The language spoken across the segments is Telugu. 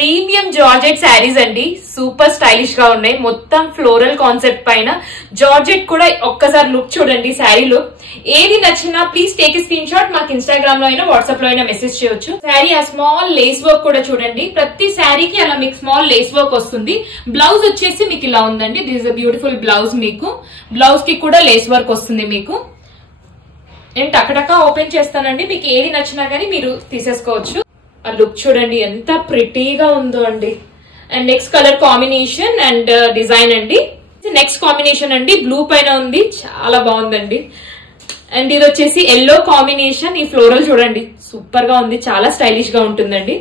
ప్రీమియం జార్జెట్ శారీస్ అండి, సూపర్ స్టైలిష్ గా ఉన్నాయి. మొత్తం ఫ్లోరల్ కాన్సెప్ట్ పైన జార్జెట్ కూడా ఒక్కసారి లుక్ చూడండి. శారీ లుక్ ఏది నచ్చినా ప్లీజ్ టేక్ స్క్రీన్ షాట్. మాకు ఇన్స్టాగ్రామ్ లో అయినా వాట్సాప్ లో అయినా మెసేజ్ చేయొచ్చు. శారీ ఆ స్మాల్ లేస్ వర్క్ కూడా చూడండి. ప్రతి శారీకి అలా మీకు స్మాల్ లేస్ వర్క్ వస్తుంది. బ్లౌజ్ వచ్చేసి మీకు ఇలా ఉందండి. This is a beautiful blouse. మీకు బ్లౌజ్ కి కూడా లేస్ వర్క్ వస్తుంది. మీకు నేను టకటక ఓపెన్ చేస్తానండి. మీకు ఏది నచ్చినా గానీ మీరు తీసేసుకోవచ్చు. ఆ లుక్ చూడండి ఎంత ప్రిటీగా ఉందో అండి. And next colour combination and design అండి. నెక్స్ట్ కాంబినేషన్ అండి బ్లూ పైన ఉంది, చాలా బాగుందండి. అండ్ ఇది వచ్చేసి ఎల్లో కాంబినేషన్. ఈ ఫ్లోరల్ చూడండి సూపర్ గా ఉంది, చాలా స్టైలిష్ గా ఉంటుందండి.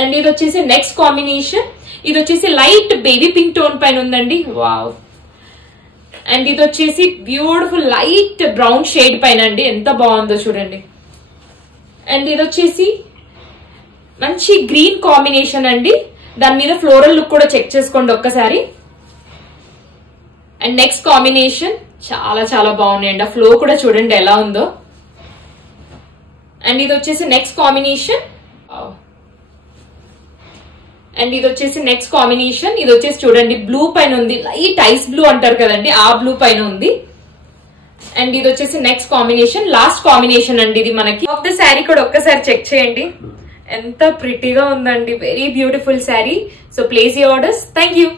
అండ్ ఇది వచ్చేసి నెక్స్ట్ కాంబినేషన్. ఇది వచ్చేసి లైట్ బేబీ పింక్ టోన్ పైన ఉందండి. వావ్. అండ్ ఇది వచ్చేసి బ్యూటిఫుల్ లైట్ బ్రౌన్ షేడ్ పైన అండి, ఎంత బాగుందో చూడండి. అండ్ ఇది వచ్చేసి మంచి గ్రీన్ కాంబినేషన్ అండి. దాని మీద ఫ్లోరల్ లుక్ కూడా చెక్ చేసుకోండి ఒక్కసారి. అండ్ నెక్స్ట్ కాంబినేషన్ చాలా చాలా బాగున్నాయండి. ఆ ఫ్లో కూడా చూడండి ఎలా ఉందో. అండ్ ఇది వచ్చేసి నెక్స్ట్ కాంబినేషన్. అండ్ ఇది వచ్చేసి నెక్స్ట్ కాంబినేషన్. ఇది వచ్చేసి చూడండి బ్లూ పైన ఉంది, లైట్ ఐస్ బ్లూ అంటారు కదండి, ఆ బ్లూ పైన ఉంది. అండ్ ఇది వచ్చేసి నెక్స్ట్ కాంబినేషన్, లాస్ట్ కాంబినేషన్ అండి. ఇది మనకి ఆఫ్ ద శారీ కూడా ఒక్కసారి చెక్ చేయండి, ఎంత ప్రిటీగా ఉందండి. Very beautiful sari. So place your orders. Thank you.